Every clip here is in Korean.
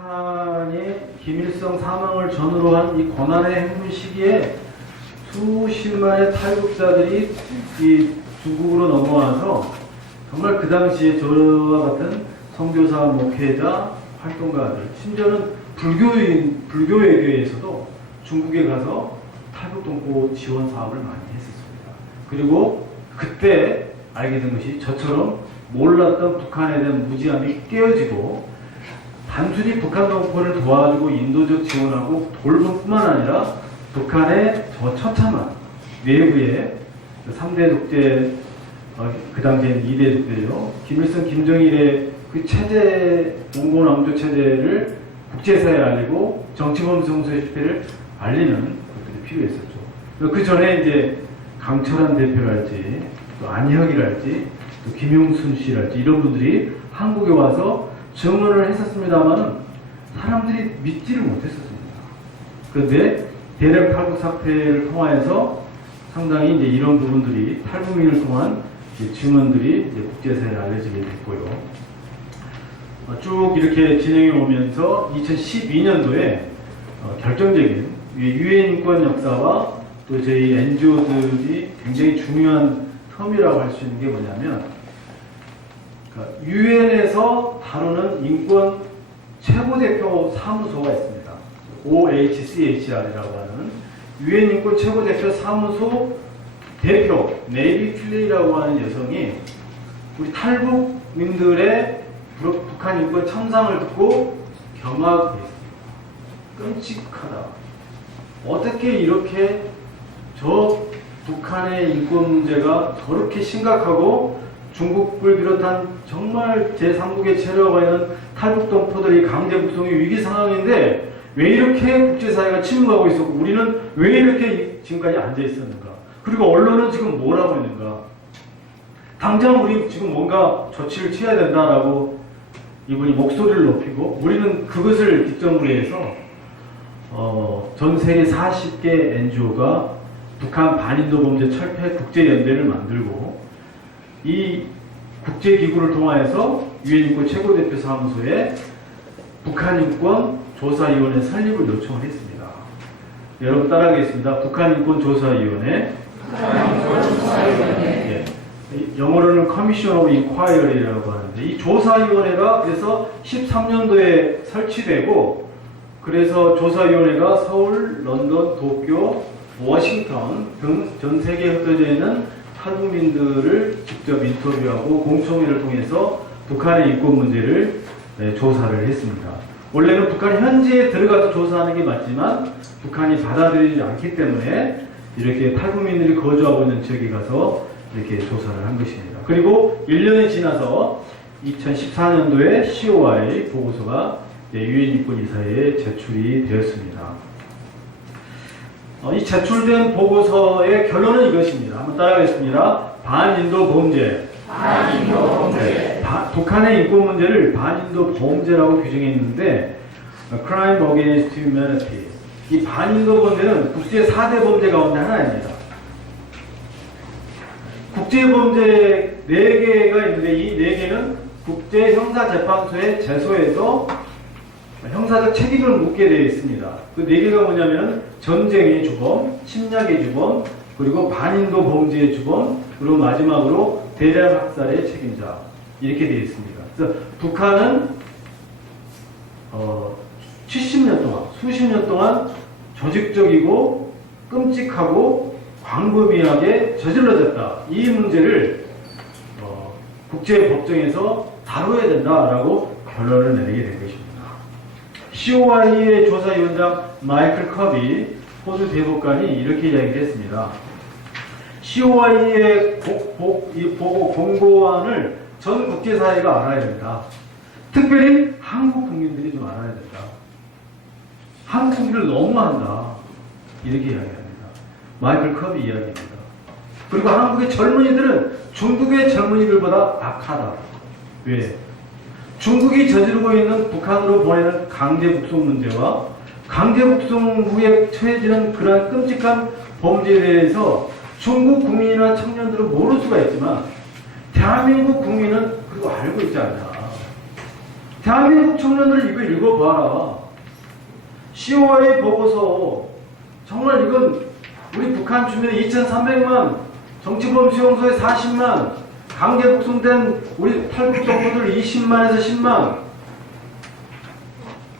북한이 김일성 사망을 전후로 한 이 고난의 행군 시기에 수십만의 탈북자들이 이 중국으로 넘어와서 정말 그 당시에 저와 같은 선교사, 목회자, 활동가들, 심지어는 불교 외교에서도 중국에 가서 탈북동포 지원 사업을 많이 했었습니다. 그리고 그때 알게 된 것이 저처럼 몰랐던 북한에 대한 무지함이 깨어지고 단순히 북한 동포를 도와주고 인도적 지원하고 돌볼 뿐만 아니라 북한의 저 처참한 내부의 3대 독재, 그 당시에는 2대 독재죠. 김일성, 김정일의 그 체제, 몽골 왕조 체제를 국제사회에 알리고 정치범성소의 실패를 알리는 것들이 필요했었죠. 그 전에 이제 강철한 대표랄지, 또 안혁이랄지, 또 김용순 씨랄지 이런 분들이 한국에 와서 증언을 했었습니다만 사람들이 믿지를 못했었습니다. 그런데 대략 탈북 사태를 통하여서 상당히 이제 이런 부분들이 탈북민을 통한 증언들이 이제 국제사회에 알려지게 됐고요. 쭉 이렇게 진행해 오면서 2012년도에 결정적인 유엔 인권 역사와 또 저희 NGO들이 굉장히 중요한 텀이라고 할 수 있는 게 뭐냐면 유엔에서 다루는 인권 최고대표 사무소가 있습니다. OHCHR이라고 하는 유엔 인권 최고대표 사무소 대표 네이비 킬레이라고 하는 여성이 우리 탈북민들의 북한 인권 참상을 듣고 경악했습니다. 끔찍하다. 어떻게 이렇게 저 북한의 인권 문제가 저렇게 심각하고 중국을 비롯한 정말 제3국의 체류하고 있는 탈북동포들이 강제 북송의 위기 상황인데 왜 이렇게 국제사회가 침묵하고 있었고 우리는 왜 이렇게 지금까지 앉아 있었는가? 그리고 언론은 지금 뭘 하고 있는가? 당장 우리 지금 뭔가 조치를 취해야 된다라고 이분이 목소리를 높이고 우리는 그것을 기점으로 해서 전 세계 40개 NGO가 북한 반인도 범죄 철폐 국제연대를 만들고 이 국제기구를 통하여서 유엔인권 최고대표 사무소에 북한인권 조사위원회 설립을 요청을 했습니다. 여러분 따라하겠습니다. 북한인권조사위원회. 예. 영어로는 Commission of Inquiry라고 하는데 이 조사위원회가 그래서 13년도에 설치되고 그래서 조사위원회가 서울, 런던, 도쿄, 워싱턴 등 전 세계에 흩어져 있는 탈북민들을 직접 인터뷰하고 공청회를 통해서 북한의 인권 문제를 조사를 했습니다. 원래는 북한 현지에 들어가서 조사하는 게 맞지만 북한이 받아들이지 않기 때문에 이렇게 탈북민들이 거주하고 있는 지역에 가서 이렇게 조사를 한 것입니다. 그리고 1년이 지나서 2014년도에 COI 보고서가 유엔 인권이사회에 제출이 되었습니다. 이 제출된 보고서의 결론은 이것입니다. 한번 따라하겠습니다. 반인도 범죄. 네, 북한의 인권 문제를 반인도 범죄라고 규정했는데 Crime Against Humanity. 이 반인도 범죄는 국제 4대 범죄 가운데 하나입니다. 국제 범죄 4개가 있는데 이 4개는 국제형사재판소에 제소해서 형사적 책임을 묻게 되어 있습니다. 그 4개가 뭐냐면 전쟁의 주범, 침략의 주범, 그리고 반인도 범죄의 주범, 그리고 마지막으로 대량 학살의 책임자 이렇게 되어 있습니다. 그래서 북한은 70년 동안, 수십 년 동안 조직적이고 끔찍하고 광범위하게 저질러졌다. 이 문제를 국제법정에서 다뤄야 된다라고 결론을 내리게 된 것입니다. COI의 조사위원장 마이클 커비 호주 대법관이 이렇게 이야기를 했습니다. COI의 보고 공고안을 전 국제사회가 알아야 된다. 특별히 한국 국민들이 좀 알아야 된다. 한국 국민을 너무한다. 이렇게 이야기합니다. 마이클 커비 이야기입니다. 그리고 한국의 젊은이들은 중국의 젊은이들보다 악하다. 왜? 중국이 저지르고 있는 북한으로 보내는 강제 북송 문제와 강제 북송 후에 처해지는 그러한 끔찍한 범죄에 대해서 중국 국민이나 청년들은 모를 수가 있지만 대한민국 국민은 그리고 알고 있지 않나. 대한민국 청년들 이거 읽어봐라. COI 보고서. 정말 이건 우리 북한 주민 2,300만, 정치범 수용소에 40만, 강제 북송된 우리 탈북 동포들 20만에서 10만,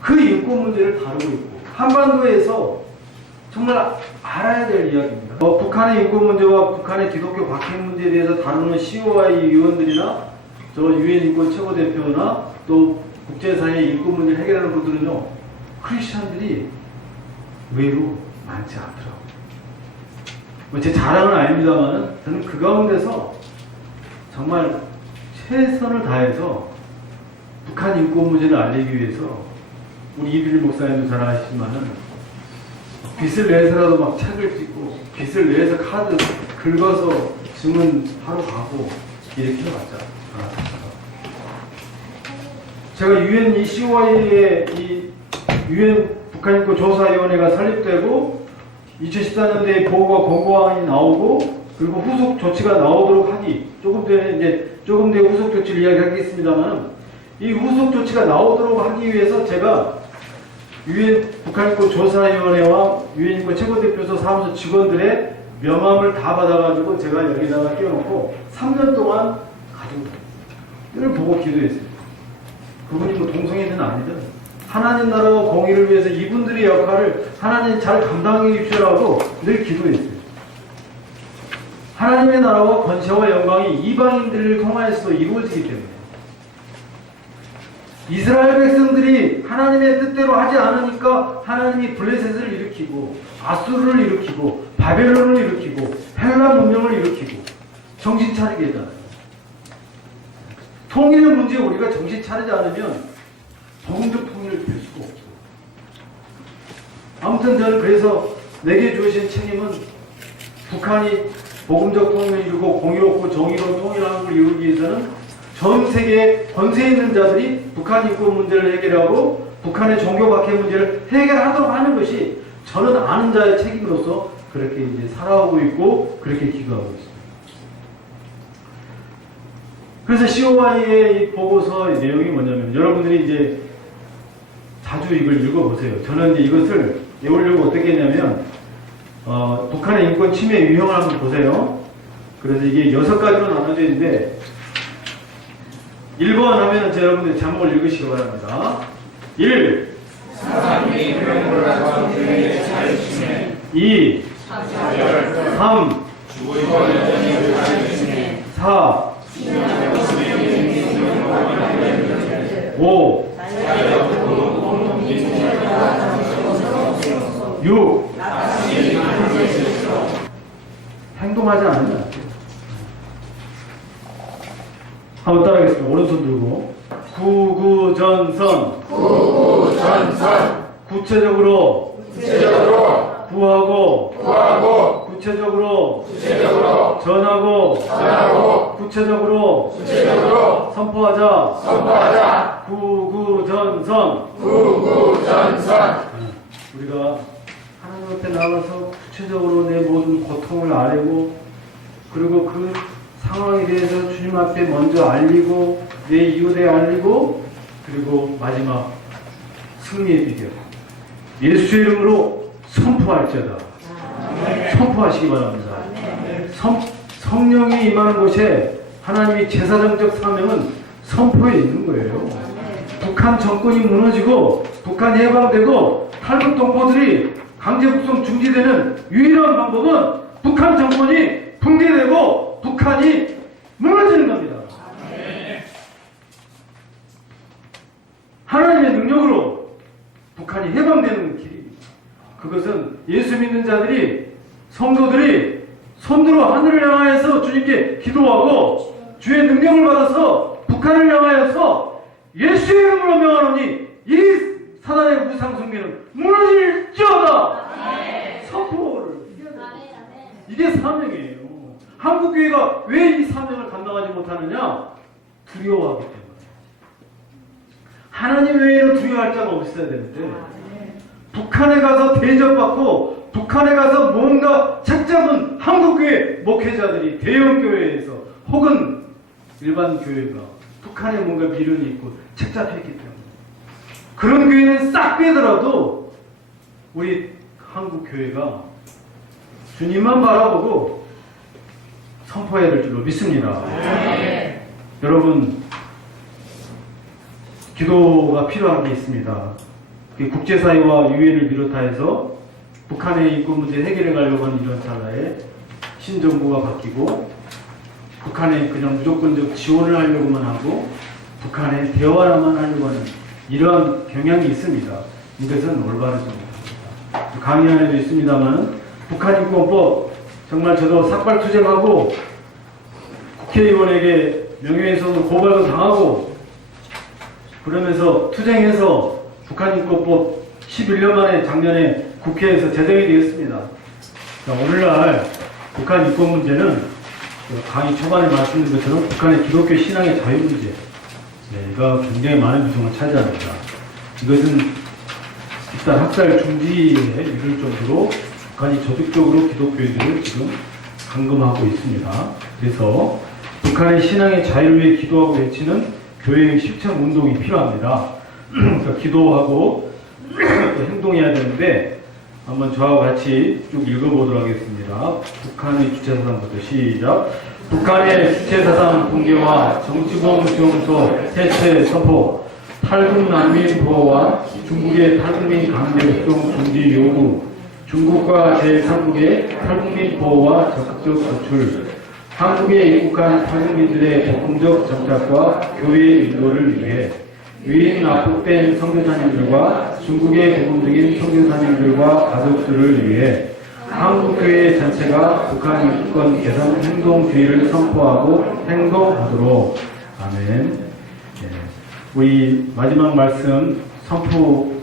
그 인권 문제를 다루고 있고, 한반도에서 정말 알아야 될 이야기입니다. 북한의 인권 문제와 북한의 기독교 박해 문제에 대해서 다루는 COI 의원들이나 저 유엔 인권 최고대표나 또 국제사회 인권 문제를 해결하는 분들은요, 크리스찬들이 의외로 많지 않더라고요. 뭐 제 자랑은 아닙니다만 저는 그 가운데서 정말 최선을 다해서 북한 인권 문제를 알리기 위해서 우리 이빌리 목사님도 잘 아시지만은 빚을 내서라도 막 책을 찍고 빚을 내서 카드 긁어서 증언하러 가고 이렇게 해봤자. 제가 유엔 COI의 이 유엔 북한인권 조사위원회가 설립되고 2014년도에 보고가 권고안이 나오고 그리고 후속 조치가 나오도록 하기, 조금 뒤에 후속 조치를 이야기하겠습니다만, 이 후속 조치가 나오도록 하기 위해서 제가 유엔 북한인권 조사위원회와 유엔인권 최고대표소 사무소 직원들의 명함을 다 받아가지고 제가 여기다가 끼워놓고 3년 동안 가지고 늘 보고 기도했어요. 그분이 뭐 동성애는 아니든 하나님 나라와 공의를 위해서 이분들의 역할을 하나님 잘 감당해 주시라고 늘 기도했어요. 하나님의 나라와 권세와 영광이 이방인들을 통하여서 이루어지기 때문에 이스라엘 백성들이 하나님의 뜻대로 하지 않으니까 하나님이 블레셋을 일으키고 아수르를 일으키고 바벨론을 일으키고 헬라 문명을 일으키고 정신 차리게 했잖아요. 통일의 문제에 우리가 정신 차리지 않으면 복음적 통일을 될 수가 없죠. 아무튼 저는 그래서 내게 주어진 책임은 북한이 복음적 통일을 이루고 공의롭고 정의로운 통일하는 걸 이루기 위해서는 전 세계에 권세 있는 자들이 북한 인권 문제를 해결하고 북한의 종교 박해 문제를 해결하도록 하는 것이 저는 아는 자의 책임으로서 그렇게 이제 살아오고 있고 그렇게 기도하고 있습니다. 그래서 COI의 이 보고서의 내용이 뭐냐면, 여러분들이 이제 자주 이걸 읽어보세요. 저는 이제 이것을 외우려고 어떻게 했냐면, 북한의 인권 침해 유형을 한번 보세요. 그래서 이게 6가지로 나눠져 있는데, 1번 하면은 여러분들 제목을 읽으시기 바랍니다. 1. 2. 3. 4. 5. 6. 행동하지 않으면 안 돼요. 한번 따라하겠습니다. 오른손 들고. 구구전선. 구체적으로. 구하고. 구체적으로. 전하고. 구체적으로. 선포하자. 구구전선. 우리가 하나님 앞에 나가서 구체적으로 내 모든 고통을 아뢰고, 그리고 그 상황에 대해서 주님 앞에 먼저 알리고, 내 이웃에 알리고, 그리고 마지막 승리의 비결, 예수의 이름으로 선포할지어다. 선포하시기 바랍니다. 성령이 임하는 곳에 하나님의 제사장적 사명은 선포에 있는 거예요. 북한 정권이 무너지고 북한이 해방되고 탈북 동포들이 강제 북송 중지되는 유일한 방법은 북한 정권이 붕괴되고 북한이 무너지는 겁니다. 하나님의 능력으로 북한이 해방되는 길입니다. 그것은 예수 믿는 자들이, 성도들이 손들어 하늘을 향하여서 주님께 기도하고 주의 능력을 받아서 북한을 향하여서 예수의 이름으로 명하노니 이 사단의 우상 숭배는 무너질지어다. 선포를 이게 사명이에요. 한국교회가 왜 이 사명을 감당하지 못하느냐? 두려워하기 때문에. 하나님 외에는 두려워할 자가 없어야 되는데, 북한에 가서 대접받고 북한에 가서 뭔가 책잡은 한국교회 목회자들이 대형교회에서 혹은 일반 교회가 북한에 뭔가 미련이 있고 책잡혀있기 때문에 그런 교회는 싹 빼더라도 우리 한국 교회가 주님만 바라보고 선포해야 될 줄로 믿습니다. 네. 여러분, 기도가 필요한 게 있습니다. 국제사회와 유엔을 비롯해서 북한의 인권 문제 해결해 가려고 하는 이런 찰나에 신정부가 바뀌고 북한에 그냥 무조건적 지원을 하려고만 하고 북한에 대화만 하려고 하는 이러한 경향이 있습니다. 이것은 올바르지 못합니다. 강의 안에도 있습니다만 북한 인권법 정말 저도 삭발투쟁하고 국회의원에게 명예훼손으로 고발도 당하고 그러면서 투쟁해서 북한 인권법 11년 만에 작년에 국회에서 제정이 되었습니다. 오늘날 북한 인권 문제는 강의 초반에 말씀드린 것처럼 북한의 기독교 신앙의 자유 문제, 이가 굉장히 많은 비중을 차지합니다. 이것은 일단 학살 중지에 이를 정도로 북한이 적극적으로 기독교인들을 지금 감금하고 있습니다. 그래서 북한의 신앙의 자유를 위해 기도하고 외치는 교회의 실천 운동이 필요합니다. 그러니까 기도하고 또 행동해야 되는데 한번 저와 같이 쭉 읽어보도록 하겠습니다. 북한의 주체사상부터 시작. 북한의 주체사상 붕괴와 정치범 수용소 해체 선포, 탈북 난민 보호와 중국의 탈북민 강제 수용 중지 요구, 중국과 제3국의 탈북민 보호와 적극적 조출, 한국에 입국한 탈북민들의 적극적 정착과 교회 인도를 위해 유인 납북된 선교사님들과 중국의 복음적인 선교사님들과 가족들을 위해 한국교회 전체가 북한 인권 개선 행동주의를 선포하고 행동하도록. 아멘. 우리 마지막 말씀 선포하도록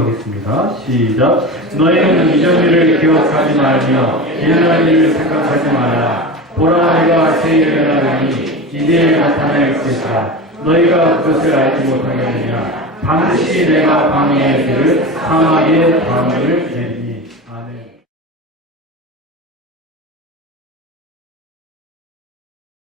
하겠습니다. 시작. 너희는 이전 일을 기억하지 말며 옛날 일을 생각하지 말라. 보라, 내가 새 일을 하리니 이제 나타날 것이다. 너희가 그것을 알지 못하겠느냐. 반드시 내가 방해의 길을 사막에 방을 내리니.